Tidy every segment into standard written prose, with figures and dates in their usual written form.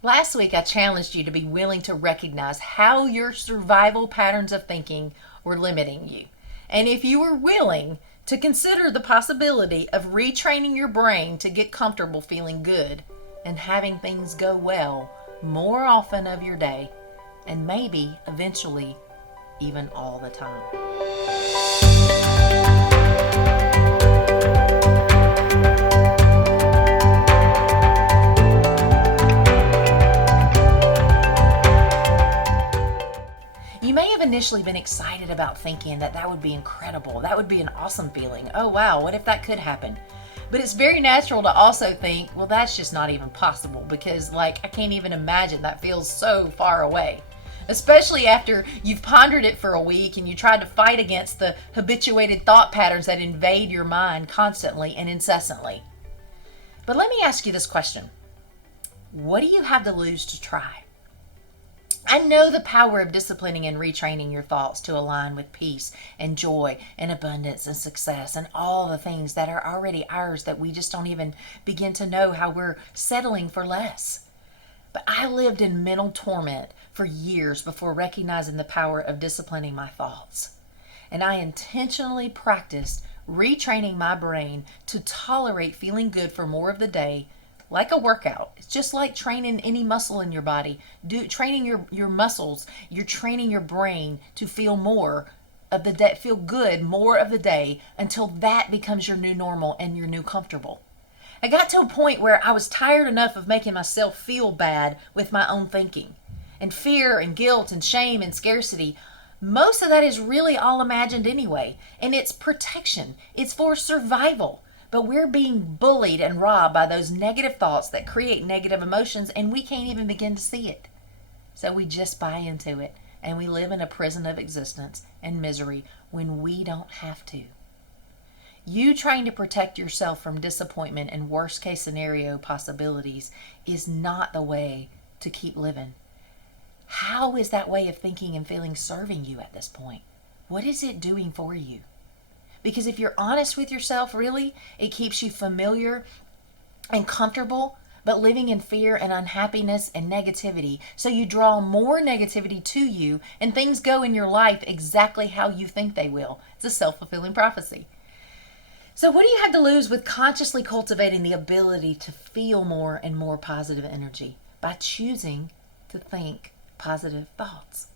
Last week, I challenged you to be willing to recognize how your survival patterns of thinking were limiting you. And if you were willing to consider the possibility of retraining your brain to get comfortable feeling good and having things go well more often of your day, and maybe eventually even all the time. You may have initially been excited about thinking that would be incredible. That would be an awesome feeling. Oh, wow, what if that could happen? But it's very natural to also think, well, that's just not even possible because, I can't even imagine. That feels so far away. Especially after you've pondered it for a week and you tried to fight against the habituated thought patterns that invade your mind constantly and incessantly. But let me ask you this question. What do you have to lose to try? I know the power of disciplining and retraining your thoughts to align with peace and joy and abundance and success and all the things that are already ours that we just don't even begin to know how we're settling for less. But I lived in mental torment for years before recognizing the power of disciplining my thoughts. And I intentionally practiced retraining my brain to tolerate feeling good for more of the day, like a workout. It's just like training any muscle in your body. Training your muscles, you're training your brain to feel more of the day, feel good more of the day until that becomes your new normal and your new comfortable. I got to a point where I was tired enough of making myself feel bad with my own thinking. And fear and guilt and shame and scarcity, most of that is really all imagined anyway. And it's protection. It's for survival. But we're being bullied and robbed by those negative thoughts that create negative emotions, and we can't even begin to see it. So we just buy into it, and we live in a prison of existence and misery when we don't have to. You trying to protect yourself from disappointment and worst case scenario possibilities is not the way to keep living. How is that way of thinking and feeling serving you at this point? What is it doing for you? Because if you're honest with yourself, really, it keeps you familiar and comfortable, but living in fear and unhappiness and negativity. So you draw more negativity to you, and things go in your life exactly how you think they will. It's a self-fulfilling prophecy. So what do you have to lose with consciously cultivating the ability to feel more and more positive energy by choosing to think positive thoughts?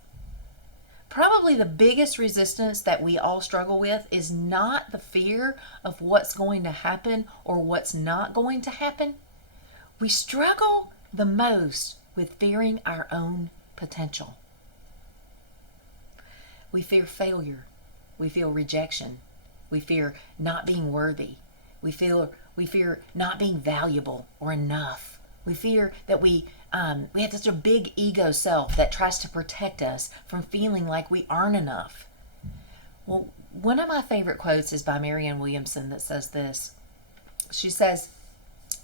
Probably the biggest resistance that we all struggle with is not the fear of what's going to happen or what's not going to happen. We struggle the most with fearing our own potential. We fear failure. We feel rejection. We fear not being worthy. We fear not being valuable or enough. We fear that we have such a big ego self that tries to protect us from feeling like we aren't enough. Well, one of my favorite quotes is by Marianne Williamson that says this. She says,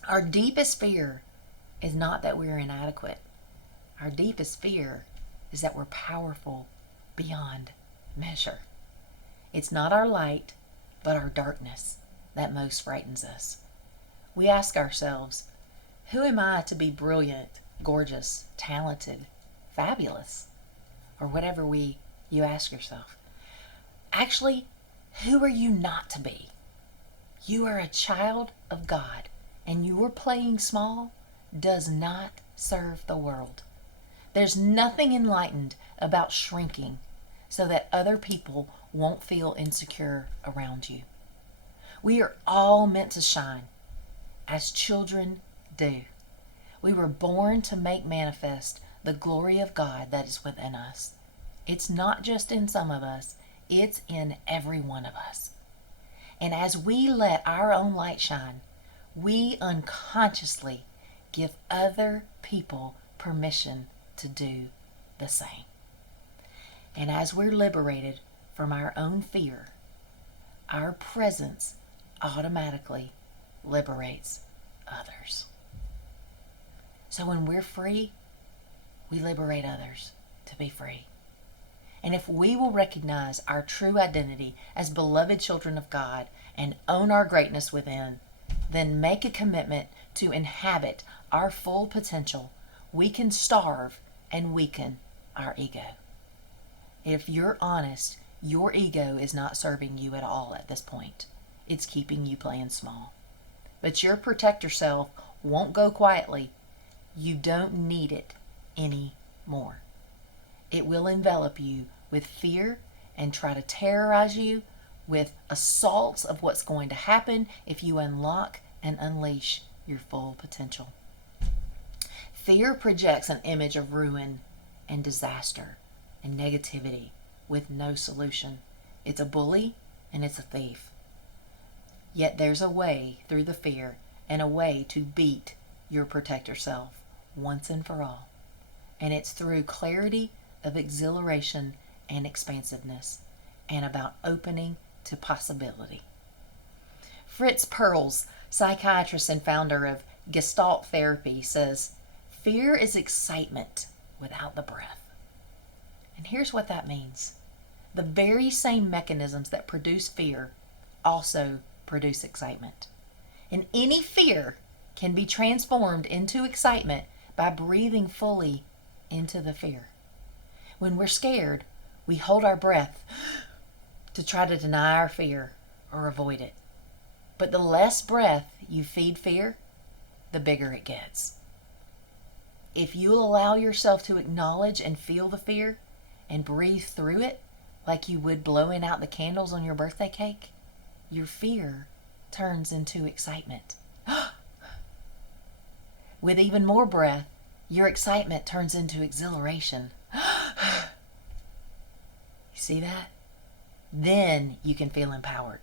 "Our deepest fear is not that we're inadequate. Our deepest fear is that we're powerful beyond measure. It's not our light, but our darkness that most frightens us." We ask ourselves, who am I to be brilliant, gorgeous, talented, fabulous, or whatever you ask yourself? Actually, who are you not to be? You are a child of God, and your playing small does not serve the world. There's nothing enlightened about shrinking so that other people won't feel insecure around you. We are all meant to shine as children do. We were born to make manifest the glory of God that is within us. It's not just in some of us, it's in every one of us. And as we let our own light shine, we unconsciously give other people permission to do the same. And as we're liberated from our own fear, our presence automatically liberates others. So when we're free, we liberate others to be free. And if we will recognize our true identity as beloved children of God and own our greatness within, then make a commitment to inhabit our full potential, we can starve and weaken our ego. If you're honest, your ego is not serving you at all at this point. It's keeping you playing small. But your protector self won't go quietly. You don't need it anymore. It will envelop you with fear and try to terrorize you with assaults of what's going to happen if you unlock and unleash your full potential. Fear projects an image of ruin and disaster and negativity with no solution. It's a bully and it's a thief. Yet there's a way through the fear and a way to beat your protector self once and for all. And it's through clarity of exhilaration and expansiveness and about opening to possibility. Fritz Perls, psychiatrist and founder of Gestalt therapy, says, fear is excitement without the breath. And here's what that means. The very same mechanisms that produce fear also produce excitement. And any fear can be transformed into excitement by breathing fully into the fear. When we're scared, we hold our breath to try to deny our fear or avoid it. But the less breath you feed fear, the bigger it gets. If you allow yourself to acknowledge and feel the fear and breathe through it like you would blowing out the candles on your birthday cake, your fear turns into excitement. With even more breath, your excitement turns into exhilaration. You see that? Then you can feel empowered.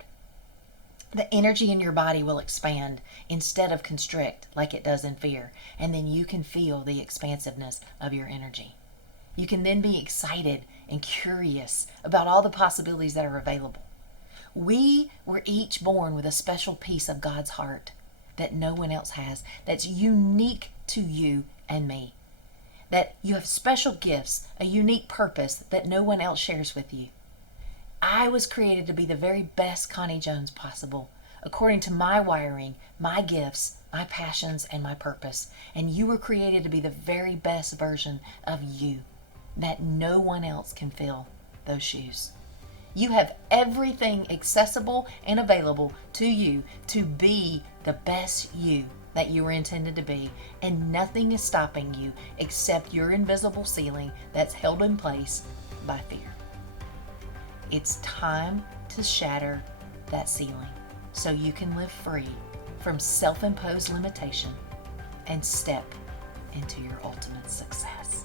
The energy in your body will expand instead of constrict like it does in fear, and then you can feel the expansiveness of your energy. You can then be excited and curious about all the possibilities that are available. We were each born with a special piece of God's heart that no one else has, that's unique to you and me. That you have special gifts, a unique purpose that no one else shares with you. I was created to be the very best Connie Jones possible, according to my wiring, my gifts, my passions, and my purpose. And you were created to be the very best version of you, that no one else can fill those shoes. You have everything accessible and available to you to be the best you that you were intended to be, and nothing is stopping you except your invisible ceiling that's held in place by fear. It's time to shatter that ceiling so you can live free from self-imposed limitation and step into your ultimate success.